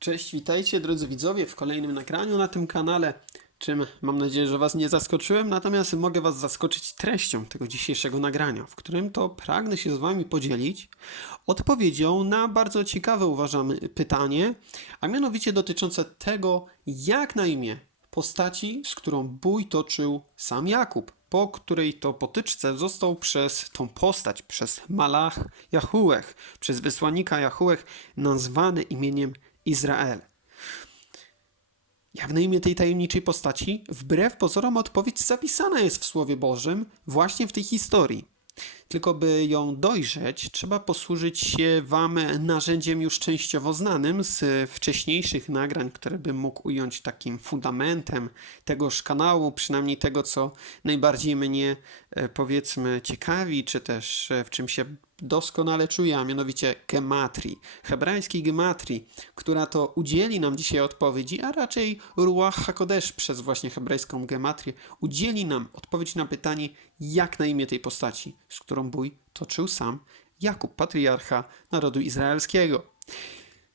Cześć, witajcie drodzy widzowie w kolejnym nagraniu na tym kanale, czym mam nadzieję, że Was nie zaskoczyłem, natomiast mogę Was zaskoczyć treścią tego dzisiejszego nagrania, w którym to pragnę się z Wami podzielić odpowiedzią na bardzo ciekawe uważam pytanie, a mianowicie dotyczące tego, jak na imię postaci, z którą bój toczył sam Jakub, po której to potyczce został przez tą postać, przez Malach Jahułech, przez wysłannika Jahułech nazwany imieniem Izrael. Jak na imię tej tajemniczej postaci? Wbrew pozorom odpowiedź zapisana jest w Słowie Bożym właśnie w tej historii. Tylko by ją dojrzeć, trzeba posłużyć się Wam narzędziem już częściowo znanym z wcześniejszych nagrań, które bym mógł ująć takim fundamentem tegoż kanału, przynajmniej tego, co najbardziej mnie e, powiedzmy ciekawi, czy też e, w czym się doskonale czuję, a mianowicie gematrii, hebrajskiej gematrii, która to udzieli nam dzisiaj odpowiedzi, a raczej Ruach HaKodesh przez właśnie hebrajską gematrię udzieli nam odpowiedź na pytanie, jak na imię tej postaci, z którą bój toczył sam Jakub, patriarcha narodu izraelskiego.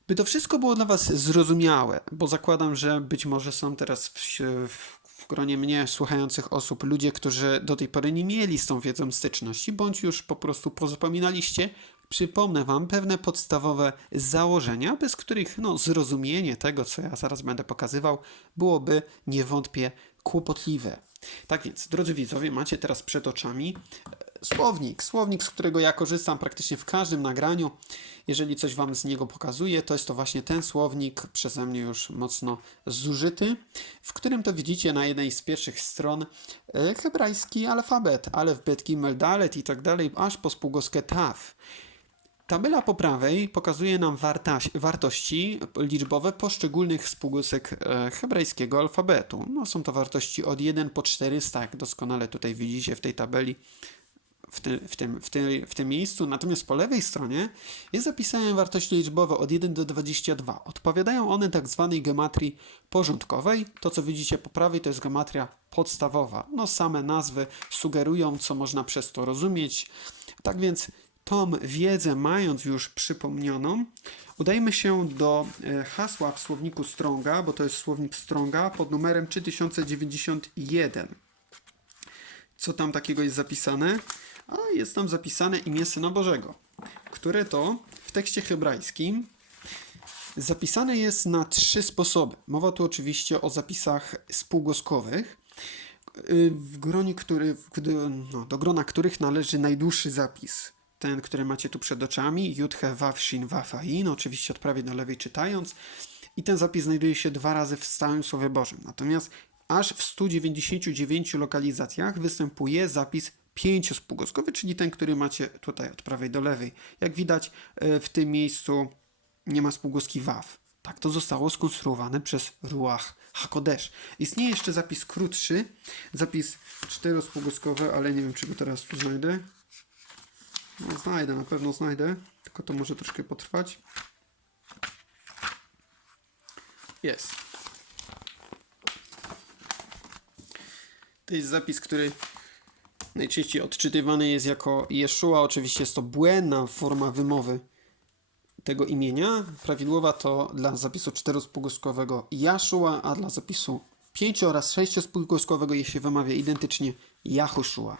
By to wszystko było dla Was zrozumiałe, bo zakładam, że być może są teraz w, w, w gronie mnie słuchających osób ludzie, którzy do tej pory nie mieli z tą wiedzą styczności, bądź już po prostu pozapominaliście, przypomnę Wam pewne podstawowe założenia, bez których no, zrozumienie tego, co ja zaraz będę pokazywał, byłoby niewątpliwie kłopotliwe. Tak więc, drodzy widzowie, macie teraz przed oczami e, słownik. Słownik, z którego ja korzystam praktycznie w każdym nagraniu. Jeżeli coś Wam z niego pokazuję, to jest to właśnie ten słownik, przeze mnie już mocno zużyty, w którym to widzicie na jednej z pierwszych stron e, hebrajski alfabet, alef, bet, gimel, dalet i tak dalej, aż po spółgłoskę taf. Tabela po prawej pokazuje nam warta- wartości liczbowe poszczególnych spółgłosek e, hebrajskiego alfabetu. No, są to wartości od 1 po 400, jak doskonale tutaj widzicie w tej tabeli, w, ty, w, tym, w, ty, w tym miejscu. Natomiast po lewej stronie jest zapisane wartości liczbowe od 1 do 22. Odpowiadają one tak zwanej gematrii porządkowej. To, co widzicie po prawej, to jest gematria podstawowa. No, same nazwy sugerują, co można przez to rozumieć. Tak więc tą wiedzę mając już przypomnianą, udajmy się do e, hasła w słowniku Stronga, bo to jest słownik Stronga pod numerem 3091. Co tam takiego jest zapisane? A jest tam zapisane imię Syna Bożego, które to w tekście hebrajskim zapisane jest na trzy sposoby. Mowa tu oczywiście o zapisach spółgłoskowych, y, w gronie, który, no, do grona których należy najdłuższy zapis ten, który macie tu przed oczami, Juthe Wawshin Wafain, oczywiście od prawej do lewej czytając. I ten zapis znajduje się dwa razy w stałym Słowie Bożym. Natomiast aż w 199 lokalizacjach występuje zapis pięciospółgłoskowy, czyli ten, który macie tutaj od prawej do lewej. Jak widać, e, w tym miejscu nie ma spółgłoski Waw. Tak to zostało skonstruowane przez Ruach HaKodesh. Istnieje jeszcze zapis krótszy, zapis czterospółgłoskowy, ale nie wiem, czy go teraz tu znajdę. No, znajdę, na pewno znajdę, tylko to może troszkę potrwać. Jest. To jest zapis, który najczęściej odczytywany jest jako Jeszua. Oczywiście jest to błędna forma wymowy tego imienia. Prawidłowa to dla zapisu czterospółgłoskowego Jaszua, a dla zapisu pięcio- oraz sześciospółgłoskowego się wymawia identycznie Jahuszua.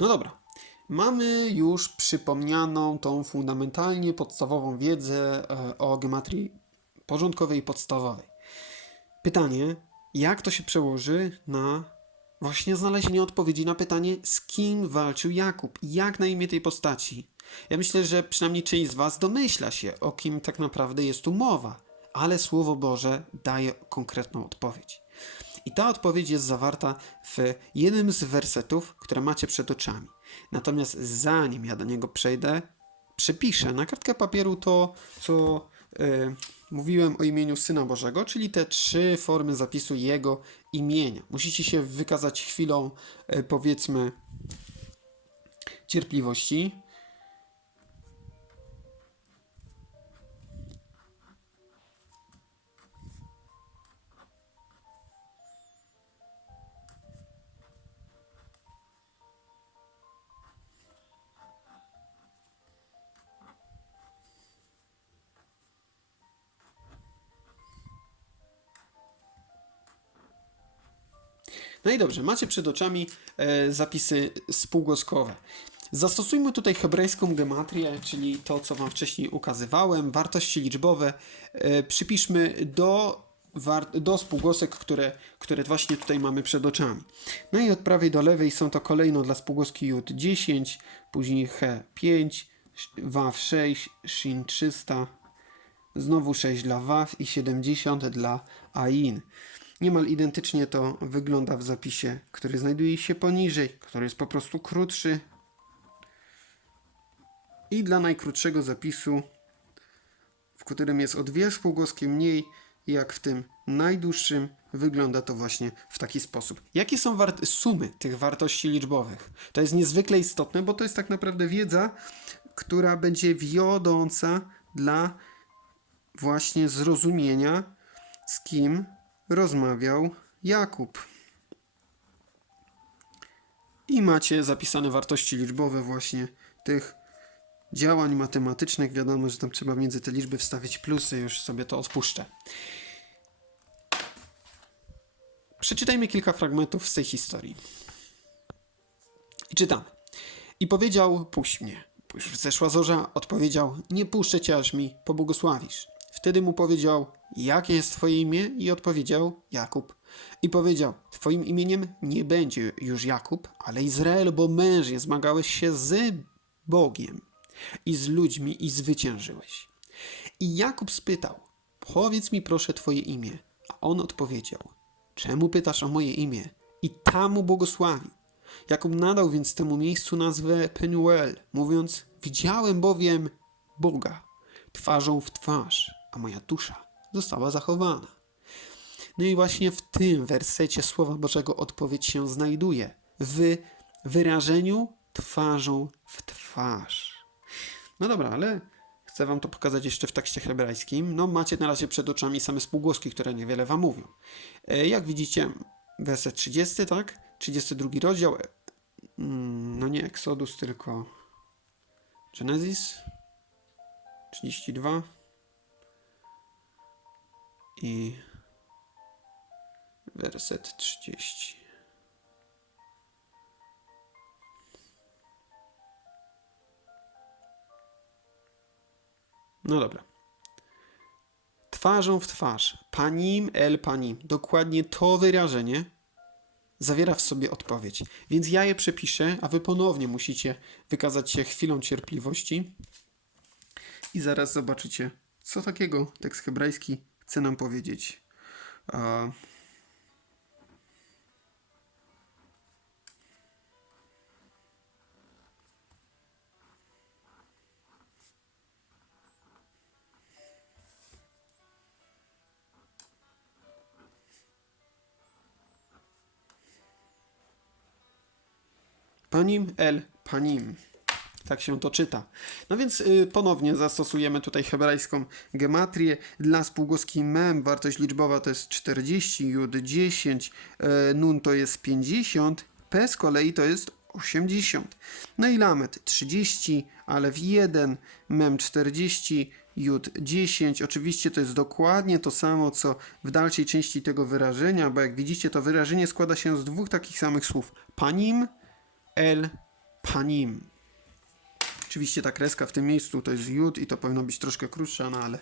No dobra. Mamy już przypomnianą tą fundamentalnie podstawową wiedzę e, o gematrii porządkowej i podstawowej. Pytanie, jak to się przełoży na właśnie znalezienie odpowiedzi na pytanie, z kim walczył Jakub? Jak na imię tej postaci? Ja myślę, że przynajmniej część z Was domyśla się, o kim tak naprawdę jest tu mowa, ale Słowo Boże daje konkretną odpowiedź. I ta odpowiedź jest zawarta w jednym z wersetów, które macie przed oczami. Natomiast zanim ja do niego przejdę, przepiszę na kartkę papieru to, co mówiłem o imieniu Syna Bożego, czyli te trzy formy zapisu Jego imienia. Musicie się wykazać chwilą, y, powiedzmy, cierpliwości. No i dobrze, macie przed oczami e, zapisy spółgłoskowe. Zastosujmy tutaj hebrajską gematrię, czyli to, co Wam wcześniej ukazywałem, wartości liczbowe. E, przypiszmy do, do spółgłosek, które, które właśnie tutaj mamy przed oczami. No i od prawej do lewej są to kolejno dla spółgłoski J 10, później He 5, Waw 6, Shin 300, Znowu 6 dla Waw i 70 dla Ain. Niemal identycznie to wygląda w zapisie, który znajduje się poniżej, który jest po prostu krótszy. I dla najkrótszego zapisu, w którym jest o dwie spółgłoski mniej, jak w tym najdłuższym, wygląda to właśnie w taki sposób. Jakie są sumy tych wartości liczbowych? To jest niezwykle istotne, bo to jest tak naprawdę wiedza, która będzie wiodąca dla właśnie zrozumienia, z kim rozmawiał Jakub. I macie zapisane wartości liczbowe właśnie tych działań matematycznych. Wiadomo, że tam trzeba między te liczby wstawić plusy, już sobie to odpuszczę. Przeczytajmy kilka fragmentów z tej historii. I czytam. I powiedział, puść mnie. Już wzeszła zorza, odpowiedział, nie puszczę cię, aż mi pobłogosławisz. Wtedy mu powiedział, jakie jest twoje imię? I odpowiedział, Jakub. I powiedział, twoim imieniem nie będzie już Jakub, ale Izrael, bo mężnie zmagałeś się z Bogiem i z ludźmi i zwyciężyłeś. I Jakub spytał, powiedz mi proszę twoje imię. A on odpowiedział, czemu pytasz o moje imię? I tam mu błogosławił. Jakub nadał więc temu miejscu nazwę Penuel, mówiąc, widziałem bowiem Boga twarzą w twarz, a moja dusza została zachowana. No i właśnie w tym wersecie Słowa Bożego odpowiedź się znajduje. W wyrażeniu twarzą w twarz. No dobra, ale chcę wam to pokazać jeszcze w tekście hebrajskim. No macie na razie przed oczami same spółgłoski, które niewiele wam mówią. E, Jak widzicie, werset 30, tak? 32 rozdział. e, mm, No nie Exodus, tylko Genesis 32 i werset 30. No dobra. Twarzą w twarz. Panim el panim. Dokładnie to wyrażenie zawiera w sobie odpowiedź. Więc ja je przepiszę, a wy ponownie musicie wykazać się chwilą cierpliwości i zaraz zobaczycie, co takiego tekst hebrajski chce nam powiedzieć. A... Panim el panim. Tak się to czyta. No więc y, ponownie zastosujemy tutaj hebrajską gematrię. Dla spółgłoski mem wartość liczbowa to jest 40, jud 10, e, nun to jest 50, p z kolei to jest 80. No i lamet 30, ale w 1, mem 40, jud 10. Oczywiście to jest dokładnie to samo, co w dalszej części tego wyrażenia, bo jak widzicie, to wyrażenie składa się z dwóch takich samych słów. Panim, el, panim. Oczywiście ta kreska w tym miejscu to jest jud i to powinno być troszkę krótsza, no ale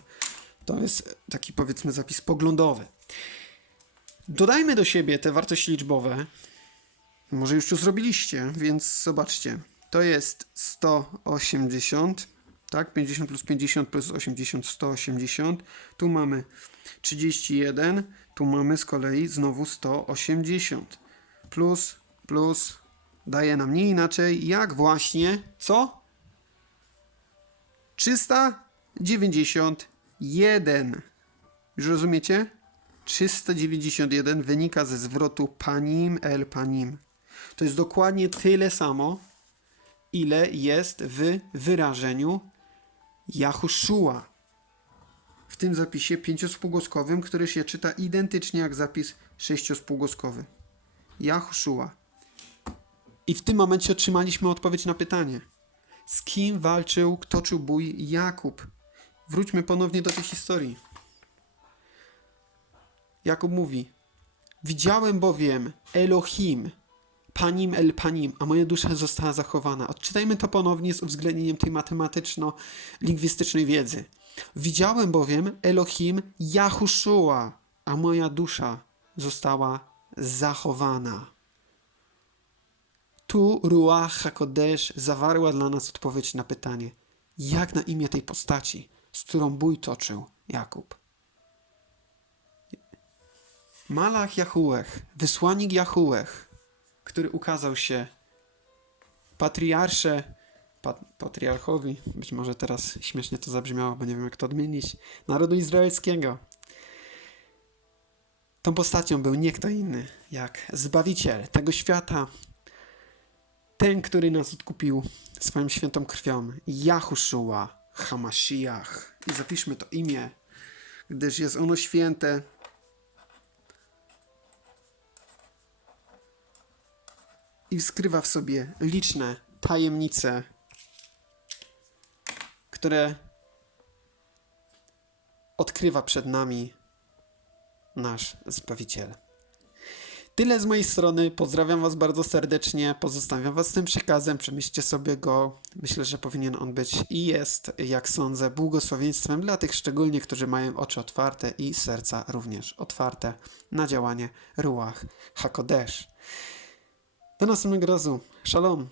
to jest taki powiedzmy zapis poglądowy. Dodajmy do siebie te wartości liczbowe. Może już to zrobiliście, więc zobaczcie. To jest 180, tak? 50 plus 50 plus 80, 180. Tu mamy 31, tu mamy z kolei znowu 180. Plus, plus daje nam nie inaczej, jak właśnie, co? 391. Już rozumiecie? 391 wynika ze zwrotu panim el panim. To jest dokładnie tyle samo, ile jest w wyrażeniu Jahuszua. W tym zapisie pięciospółgłoskowym, który się czyta identycznie jak zapis sześciospółgłoskowy. Jahuszua. I w tym momencie otrzymaliśmy odpowiedź na pytanie. Z kim walczył, kto czuł bój Jakub? Wróćmy ponownie do tej historii. Jakub mówi: Widziałem bowiem Elohim, Panim El Panim, a moja dusza została zachowana. Odczytajmy to ponownie z uwzględnieniem tej matematyczno-lingwistycznej wiedzy. Widziałem bowiem Elohim Yahushua, a moja dusza została zachowana. Tu Ruach HaKodesh zawarła dla nas odpowiedź na pytanie, jak na imię tej postaci, z którą bój toczył Jakub. Malach Jahułech, wysłannik Jahułech, który ukazał się patriarsze, pat, patriarchowi, być może teraz śmiesznie to zabrzmiało, bo nie wiem jak to odmienić, narodu izraelskiego. Tą postacią był nie kto inny jak Zbawiciel tego świata, ten, który nas odkupił swoją świętą krwią, Jahuszua Hamashiach. I zapiszmy to imię, gdyż jest ono święte. I skrywa w sobie liczne tajemnice, które odkrywa przed nami nasz Zbawiciel. Tyle z mojej strony. Pozdrawiam Was bardzo serdecznie. Pozostawiam Was z tym przekazem. Przemyślcie sobie go. Myślę, że powinien on być i jest, jak sądzę, błogosławieństwem dla tych szczególnie, którzy mają oczy otwarte i serca również otwarte na działanie Ruach Hakodesh. Do następnego razu. Shalom.